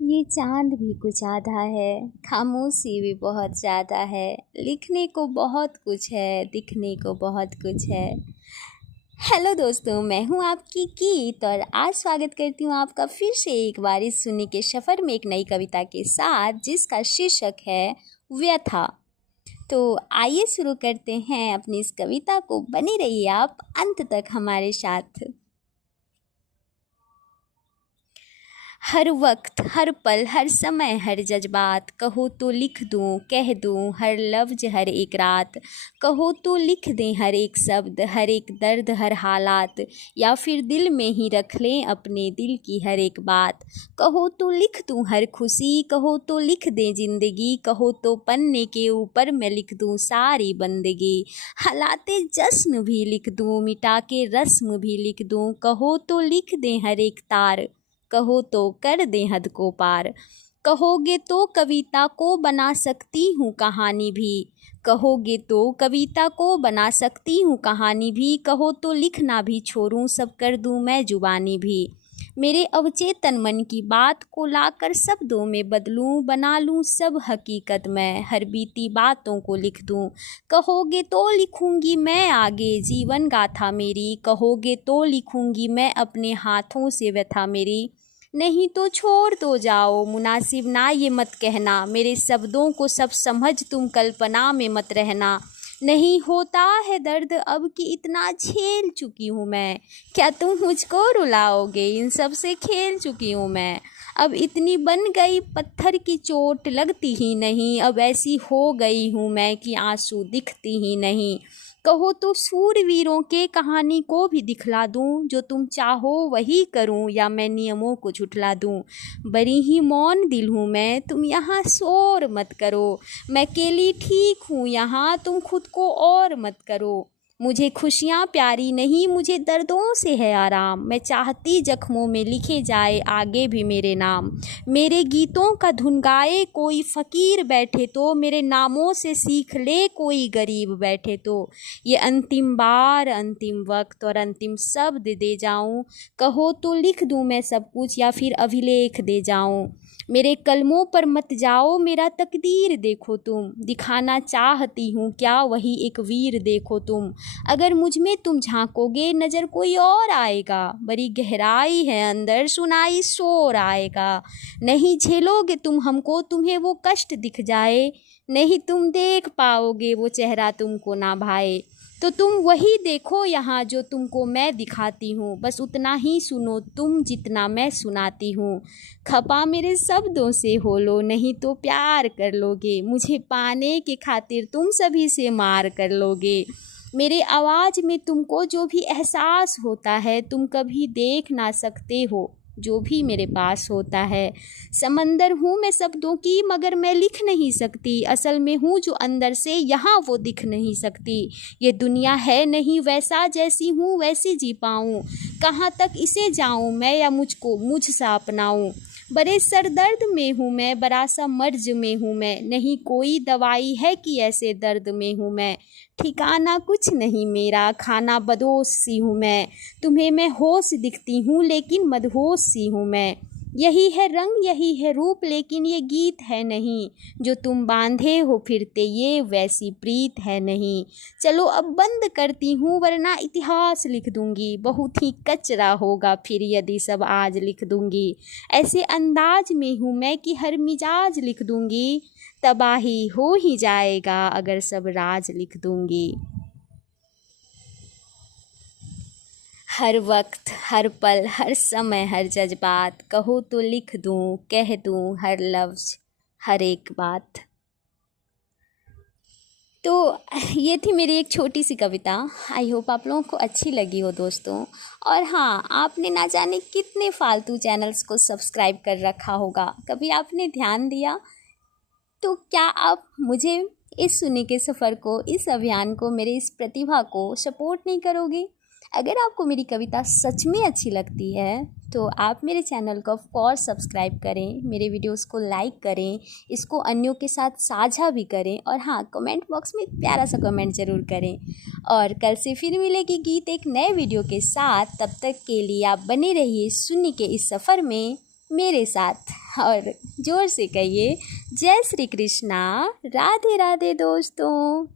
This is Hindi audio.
ये चाँद भी कुछ आधा है, खामोशी भी बहुत ज़्यादा है, लिखने को बहुत कुछ है, दिखने को बहुत कुछ है। हेलो दोस्तों, मैं हूँ आपकी गीत और आज स्वागत करती हूँ आपका फिर से एक बार इस सुनी के सफ़र में एक नई कविता के साथ जिसका शीर्षक है व्यथा। तो आइए शुरू करते हैं अपनी इस कविता को। बने रहिए आप अंत तक हमारे साथ। हर वक्त, हर पल, हर समय, हर जज्बात, कहो तो लिख दूँ, कह दूँ हर लफ्ज़, हर एक रात। कहो तो लिख दें हर एक शब्द, हर एक दर्द, हर हालात, या फिर दिल में ही रख लें अपने दिल की हर एक बात। कहो तो लिख दूँ हर खुशी, कहो तो लिख दें ज़िंदगी, कहो तो पन्ने के ऊपर मैं लिख दूँ सारी बंदगी। हालाते जश्न भी लिख दूँ, मिटा के रस्म भी लिख दूँ, कहो तो लिख दें हर एक तार, कहो तो कर दें हद को पार। कहोगे तो कविता को बना सकती हूँ कहानी भी, कहोगे तो कविता को बना सकती हूँ कहानी भी, कहो तो लिखना भी छोड़ूं, सब कर दूँ मैं जुबानी भी। मेरे अवचेतन मन की बात को लाकर शब्दों में बदलूं, बना लूं सब हकीकत मैं, हर बीती बातों को लिख दूं। कहोगे तो लिखूंगी मैं आगे जीवन गाथा मेरी, कहोगे तो लिखूंगी मैं अपने हाथों से व्यथा मेरी। नहीं तो छोड़ दो जाओ, मुनासिब ना ये मत कहना, मेरे शब्दों को सब समझ तुम कल्पना में मत रहना। नहीं होता है दर्द अब कि इतना झेल चुकी हूँ मैं, क्या तुम मुझको रुलाओगे, इन सब से खेल चुकी हूँ मैं। अब इतनी बन गई पत्थर की चोट लगती ही नहीं, अब ऐसी हो गई हूँ मैं कि आंसू दिखती ही नहीं। कहो तो शूरवीरों के कहानी को भी दिखला दूं, जो तुम चाहो वही करूं, या मैं नियमों को झुठला दूं। बड़ी ही मौन दिल हूँ मैं, तुम यहाँ शोर मत करो, मैं अकेली ठीक हूँ यहाँ, तुम खुद को और मत करो। मुझे खुशियाँ प्यारी नहीं, मुझे दर्दों से है आराम, मैं चाहती जख्मों में लिखे जाए आगे भी मेरे नाम। मेरे गीतों का धुन गाए कोई फ़कीर बैठे तो, मेरे नामों से सीख ले कोई गरीब बैठे तो। ये अंतिम बार, अंतिम वक्त और अंतिम शब्द दे जाऊं, कहो तो लिख दूं मैं सब कुछ या फिर अभिलेख दे जाऊं। मेरे कलमों पर मत जाओ, मेरा तकदीर देखो तुम, दिखाना चाहती हूँ क्या वही एक वीर देखो तुम। अगर मुझ में तुम झांकोगे नज़र कोई और आएगा, बड़ी गहराई है अंदर सुनाई शोर आएगा। नहीं झेलोगे तुम हमको, तुम्हें वो कष्ट दिख जाए, नहीं तुम देख पाओगे वो चेहरा तुमको ना भाए। तो तुम वही देखो यहाँ जो तुमको मैं दिखाती हूँ, बस उतना ही सुनो तुम जितना मैं सुनाती हूँ। खपा मेरे शब्दों से हो लो, नहीं तो प्यार कर लोगे, मुझे पाने के खातिर तुम सभी से मार कर लोगे। मेरे आवाज़ में तुमको जो भी एहसास होता है तुम कभी देख ना सकते हो, जो भी मेरे पास होता है। समंदर हूँ मैं शब्दों की मगर मैं लिख नहीं सकती, असल में हूँ जो अंदर से यहाँ वो दिख नहीं सकती। ये दुनिया है नहीं वैसा जैसी हूँ वैसी जी पाऊँ, कहाँ तक इसे जाऊँ मैं या मुझको मुझ सा अपनाऊँ। बड़े सर दर्द में हूँ मैं, बड़ा सा मर्ज में हूँ मैं, नहीं कोई दवाई है कि ऐसे दर्द में हूँ मैं। ठिकाना कुछ नहीं मेरा, खाना बदोश सी हूँ मैं, तुम्हें मैं होश दिखती हूँ लेकिन मदहोश सी हूँ मैं। यही है रंग यही है रूप लेकिन ये गीत है नहीं, जो तुम बांधे हो फिरते ये वैसी प्रीत है नहीं। चलो अब बंद करती हूँ वरना इतिहास लिख दूंगी, बहुत ही कचरा होगा फिर यदि सब आज लिख दूंगी। ऐसे अंदाज में हूँ मैं कि हर मिजाज लिख दूंगी, तबाही हो ही जाएगा अगर सब राज लिख दूंगी। हर वक्त, हर पल, हर समय, हर जज्बात, कहो तो लिख दूँ, कह दूँ हर लफ्ज़, हर एक बात। तो ये थी मेरी एक छोटी सी कविता। आई होप आप लोगों को अच्छी लगी हो दोस्तों। और हाँ, आपने ना जाने कितने फालतू चैनल्स को सब्सक्राइब कर रखा होगा, कभी आपने ध्यान दिया? तो क्या आप मुझे इस सुनी के सफ़र को, इस अभियान को, मेरे इस प्रतिभा को सपोर्ट नहीं करोगे? अगर आपको मेरी कविता सच में अच्छी लगती है तो आप मेरे चैनल को ऑफ कोर्स सब्सक्राइब करें, मेरे वीडियोस को लाइक करें, इसको अन्यों के साथ साझा भी करें, और हाँ, कमेंट बॉक्स में एक प्यारा सा कमेंट ज़रूर करें। और कल से फिर मिलेगी गीत एक नए वीडियो के साथ। तब तक के लिए आप बने रहिए सुनी के इस सफ़र में मेरे साथ। और ज़ोर से कहिए जय श्री कृष्णा। राधे राधे दोस्तों।